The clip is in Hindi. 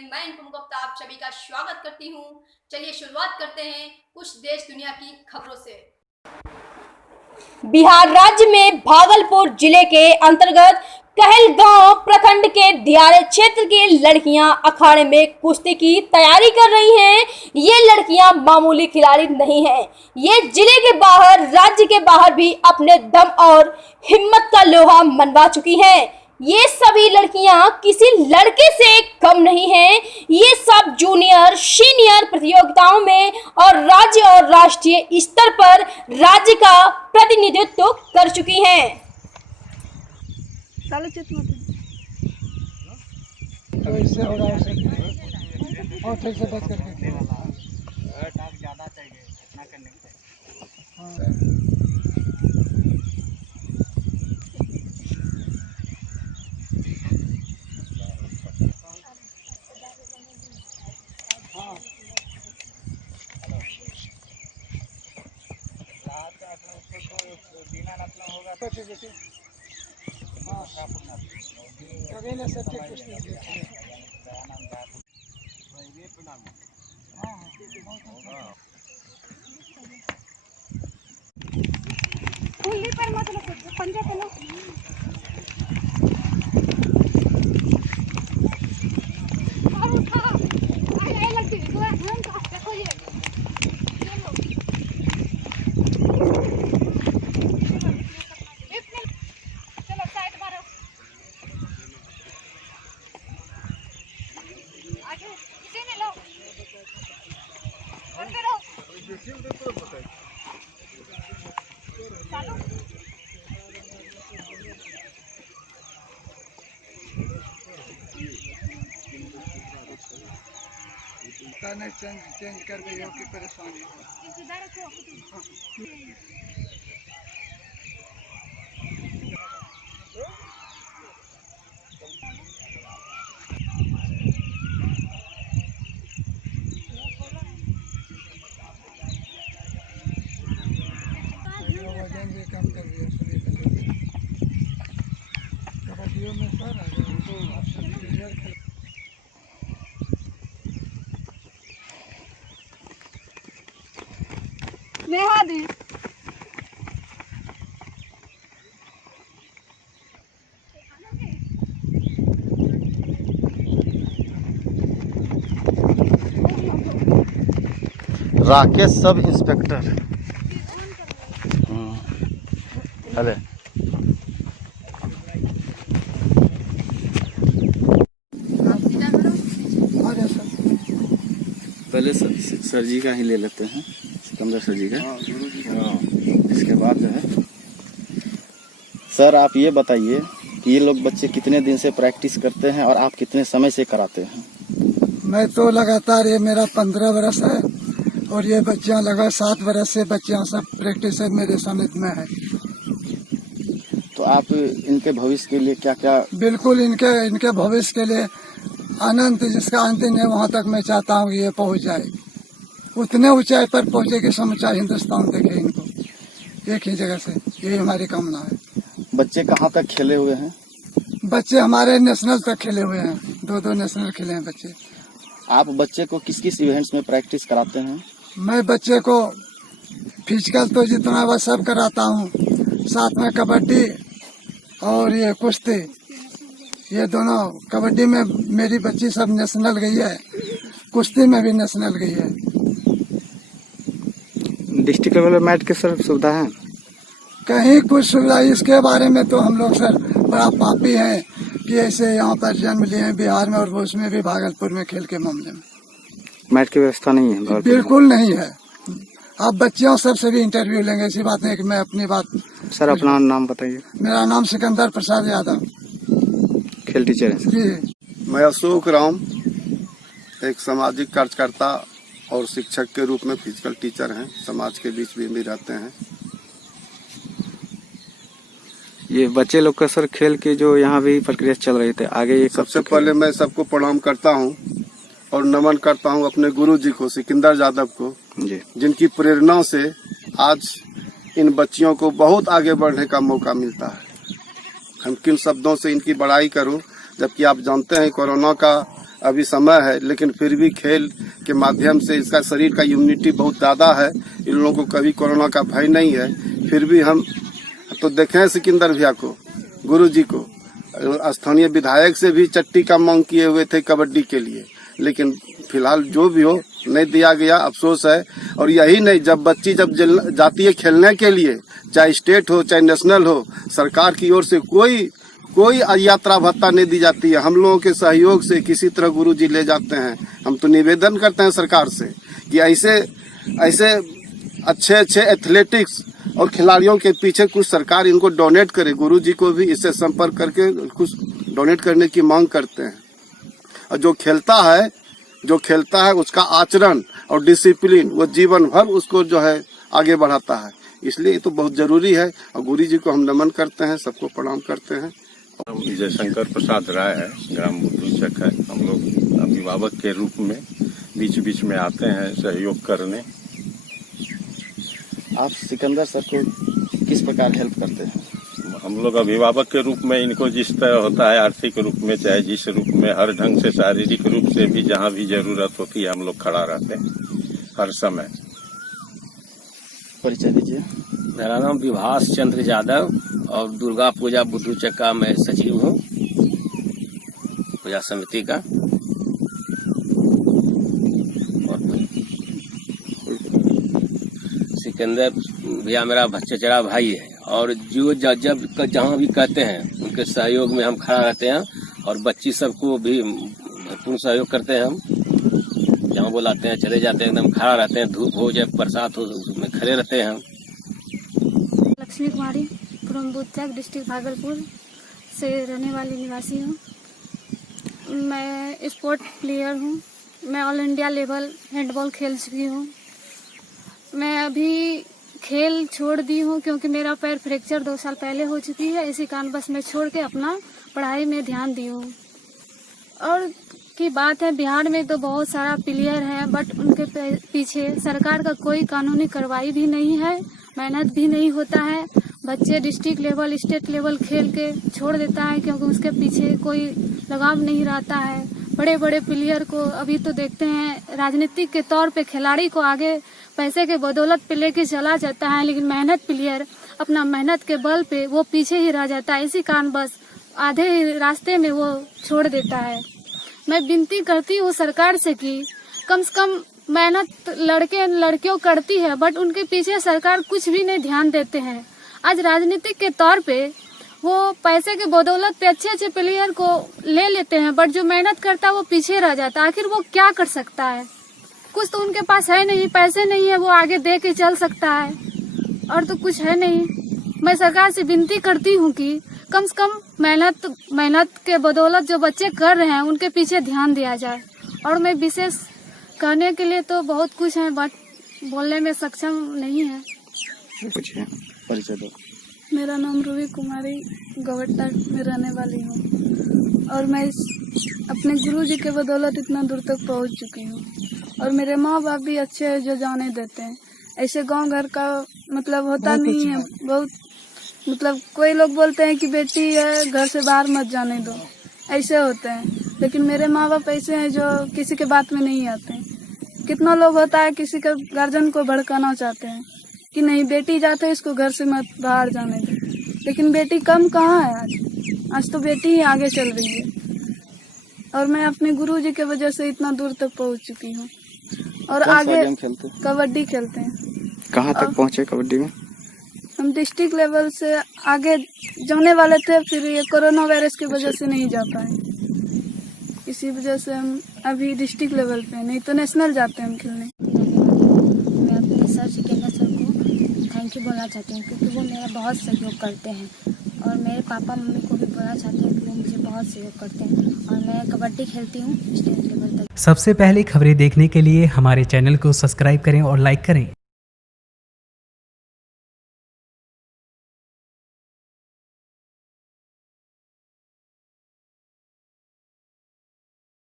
में मैं इनकुम गुप्ता आप सभी का स्वागत करती हूं। चलिए शुरुआत करते हैं कुछ देश दुनिया की खबरों से। बिहार राज्य में भागलपुर जिले के अंतर्गत कहलगांव प्रखंड के दियारे क्षेत्र की लड़कियां अखाड़े में कुश्ती की तैयारी कर रही हैं। ये लड़कियां मामूली खिलाड़ी नहीं हैं। ये जिले के बाहर, राज्य के बाहर भी अपने दम और हिम्मत का लोहा मनवा चुकी हैं। ये सभी लड़कियां किसी लड़के से कम नहीं हैं। ये सब जूनियर, सीनियर प्रतियोगिताओं में और राज्य और राष्ट्रीय स्तर पर राज्य का प्रतिनिधित्व कर चुकी हैं। तो इससे होगा और ठीक से बच करके ज़्यादा चाहिए इतना करने के। चेंज कर गई हो कि परेशानी वजन भी कम कर दिया कबड्डियों में सर नेहा दी राकेश सब इंस्पेक्टर। अरे पहले सर जी का ही ले लेते हैं, सिकंदर सर जी का। इसके बाद जो है सर आप ये बताइए कि ये लोग बच्चे कितने दिन से प्रैक्टिस करते हैं और आप कितने समय से कराते हैं? मैं तो लगातार, ये मेरा 15 वर्ष है और ये बच्चियां लगभग 7 वर्ष से बच्चियां सब प्रैक्टिस मेरे समिति में है। तो आप इनके भविष्य के लिए क्या क्या? बिल्कुल इनके भविष्य के लिए अनंत, जिसका अंत नहीं, वहाँ तक मैं चाहता हूँ कि ये पहुँच जाए, उतने ऊंचाई पर पहुँचे कि समूचा हिंदुस्तान देखे इनको एक ही जगह से। यही हमारी कामना है। बच्चे कहाँ तक खेले हुए हैं? बच्चे हमारे नेशनल तक खेले हुए हैं, 2 नेशनल खेले हैं बच्चे। आप बच्चे को किस किस इवेंट्स में प्रैक्टिस कराते हैं? मैं बच्चे को फिजिकल तो जितना वह सब कराता हूँ, साथ में कबड्डी और ये कुश्ती, ये दोनों। कबड्डी में मेरी बच्ची सब नेशनल गई है, कुश्ती में भी नेशनल गई है। डिस्ट्रिक्ट लेवल मैच की सर सुविधा है? कहीं कुछ सुविधा, इसके बारे में तो हम लोग सर बड़ा पापी हैं कि ऐसे यहाँ पर जन्म लिए हैं बिहार में, और वो उसमें भी भागलपुर में खेल के मामले में मैच की व्यवस्था नहीं है? बिल्कुल नहीं है। आप बच्चियों सबसे भी इंटरव्यू लेंगे, ऐसी बात नहीं कि मैं अपनी बात। सर अपना नाम बताइए। मेरा नाम सिकंदर प्रसाद यादव, खेल टीचर है जी। मैं अशोक राम, एक सामाजिक कार्यकर्ता और शिक्षक के रूप में फिजिकल टीचर हैं, समाज के बीच भी रहते हैं। ये बच्चे लोग का सर खेल के जो यहाँ भी प्रक्रिया चल रही थे, आगे ये सबसे पहले मैं सबको प्रणाम करता हूँ और नमन करता हूँ अपने गुरु जी को, सिकंदर यादव को, जिनकी प्रेरणा से आज इन बच्चियों को बहुत आगे बढ़ने का मौका मिलता है। हम किन शब्दों से इनकी बड़ाई करूं, जबकि आप जानते हैं कोरोना का अभी समय है, लेकिन फिर भी खेल के माध्यम से इसका शरीर का इम्यूनिटी बहुत ज्यादा है। इन लोगों को कभी कोरोना का भय नहीं है। फिर भी हम तो देखें सिकंदर भैया को, गुरुजी को, स्थानीय विधायक से भी चट्टी का मांग किए हुए थे कबड्डी के लिए, लेकिन फिलहाल जो भी हो नहीं दिया गया, अफसोस है। और यही नहीं, जब बच्ची जब जाती है खेलने के लिए, चाहे स्टेट हो चाहे नेशनल हो, सरकार की ओर से कोई यात्रा भत्ता नहीं दी जाती है। हम लोगों के सहयोग से किसी तरह गुरुजी ले जाते हैं। हम तो निवेदन करते हैं सरकार से कि ऐसे अच्छे एथलेटिक्स और खिलाड़ियों के पीछे कुछ सरकार इनको डोनेट करे। गुरुजी को भी इससे संपर्क करके कुछ डोनेट करने की मांग करते हैं। और जो खेलता है उसका आचरण और डिसिप्लिन वो जीवन भर उसको जो है आगे बढ़ाता है। इसलिए ये तो बहुत जरूरी है। और गुरुजी को हम नमन करते हैं, सबको प्रणाम करते हैं। विजय शंकर प्रसाद राय है, ग्राम बुद्धूचक है। हम लोग अभिभावक के रूप में बीच में आते हैं सहयोग करने। आप सिकंदर सर को किस प्रकार हेल्प करते हैं? हम लोग अभिभावक के रूप में इनको जिस तरह होता है आर्थिक रूप में, चाहे जिस रूप में, हर ढंग से, शारीरिक रूप से भी जहाँ भी जरूरत होती है हम लोग खड़ा रहते हैं हर समय। परिचय दीजिए। मेरा नाम विभास चंद्र यादव और दुर्गा पूजा बुद्धूचक का मैं सचिव हूँ, पूजा समिति का। और सिकंदर भैया मेरा चचेरा भाई है, और जो जब जहाँ भी कहते हैं उनके सहयोग में हम खड़ा रहते हैं। और बच्ची सबको भी पूर्ण सहयोग करते हैं। हम जहाँ बुलाते हैं चले जाते हैं, एकदम खड़ा रहते हैं। धूप हो चाहे बरसात हो उसमें खड़े रहते हैं हम। लक्ष्मी कुमारी फ्रॉम बुद्धचक डिस्ट्रिक्ट भागलपुर से रहने वाली निवासी हूँ। मैं स्पोर्ट प्लेयर हूँ। मैं ऑल इंडिया लेवल हैंडबॉल खेल चुकी हूँ। मैं अभी खेल छोड़ दी हूँ क्योंकि मेरा पैर फ्रैक्चर 2 साल पहले हो चुकी है। इसी कारण बस मैं छोड़ के अपना पढ़ाई में ध्यान दी हूँ। और की बात है, बिहार में तो बहुत सारा प्लेयर है, बट उनके पीछे सरकार का कोई कानूनी कार्रवाई भी नहीं है, मेहनत भी नहीं होता है। बच्चे डिस्ट्रिक्ट लेवल, स्टेट लेवल खेल के छोड़ देता है क्योंकि उसके पीछे कोई लगाव नहीं रहता है। बड़े बड़े प्लेयर को अभी तो देखते हैं राजनीतिक के तौर पे खिलाड़ी को आगे पैसे के बदौलत पे लेके चला जाता है, लेकिन मेहनत प्लेयर अपना मेहनत के बल पे वो पीछे ही रह जाता है। इसी कारण बस आधे रास्ते में वो छोड़ देता है। मैं विनती करती हूँ सरकार से कि कम से कम मेहनत लड़कियों करती है, बट उनके पीछे सरकार कुछ भी नहीं ध्यान देते हैं। आज राजनीतिक के तौर पे वो पैसे के बदौलत पे अच्छे प्लेयर को ले लेते हैं, बट जो मेहनत करता है वो पीछे रह जाता है। आखिर वो क्या कर सकता है? कुछ तो उनके पास है नहीं, पैसे नहीं है वो आगे दे के चल सकता है, और तो कुछ है नहीं। मैं सरकार से विनती करती हूँ कि कम से कम मेहनत के बदौलत जो बच्चे कर रहे हैं उनके पीछे ध्यान दिया जाए। और मैं विशेष कहने के लिए तो बहुत कुछ है, बट बोलने में सक्षम नहीं है। परिचय दो। मेरा नाम रूबी कुमारी गवट्टा में रहने वाली हूँ, और मैं अपने गुरुजी के बदौलत इतना दूर तक पहुँच चुकी हूँ। और मेरे माँ बाप भी अच्छे हैं जो जाने देते हैं। ऐसे गांव घर का मतलब होता नहीं है, बहुत मतलब कोई लोग बोलते हैं कि बेटी है घर से बाहर मत जाने दो, ऐसे होते हैं। लेकिन मेरे माँ बाप ऐसे हैं जो किसी के बात में नहीं आते हैं। कितना लोग होता है किसी के गार्जियन को भड़काना चाहते हैं कि नहीं बेटी जाते है इसको घर से मत बाहर जाने दो, लेकिन बेटी कम कहाँ है आज तो बेटी ही आगे चल रही है। और मैं अपने गुरुजी के वजह से इतना दूर तक पहुँच चुकी हूँ। और आगे कबड्डी खेलते हैं। कहाँ तक पहुँचे कबड्डी में? हम डिस्ट्रिक्ट लेवल से आगे जाने वाले थे, फिर ये कोरोना वायरस की वजह से नहीं जा पाए। इसी वजह से हम अभी डिस्ट्रिक्ट लेवल पे, नहीं तो नेशनल जाते हैं हम खेलने। मैं अपने सर सिकंदर सर को थैंक यू बोलना चाहती हूँ क्योंकि वो मेरा बहुत सहयोग करते हैं। और मेरे पापा मम्मी को भी बोलना चाहती हूँ कि वो मुझे बहुत सहयोग करते हैं। और मैं कबड्डी खेलती हूँ स्टेट लेवल तक। सबसे पहले खबरें देखने के लिए हमारे चैनल को सब्सक्राइब करें और लाइक करें।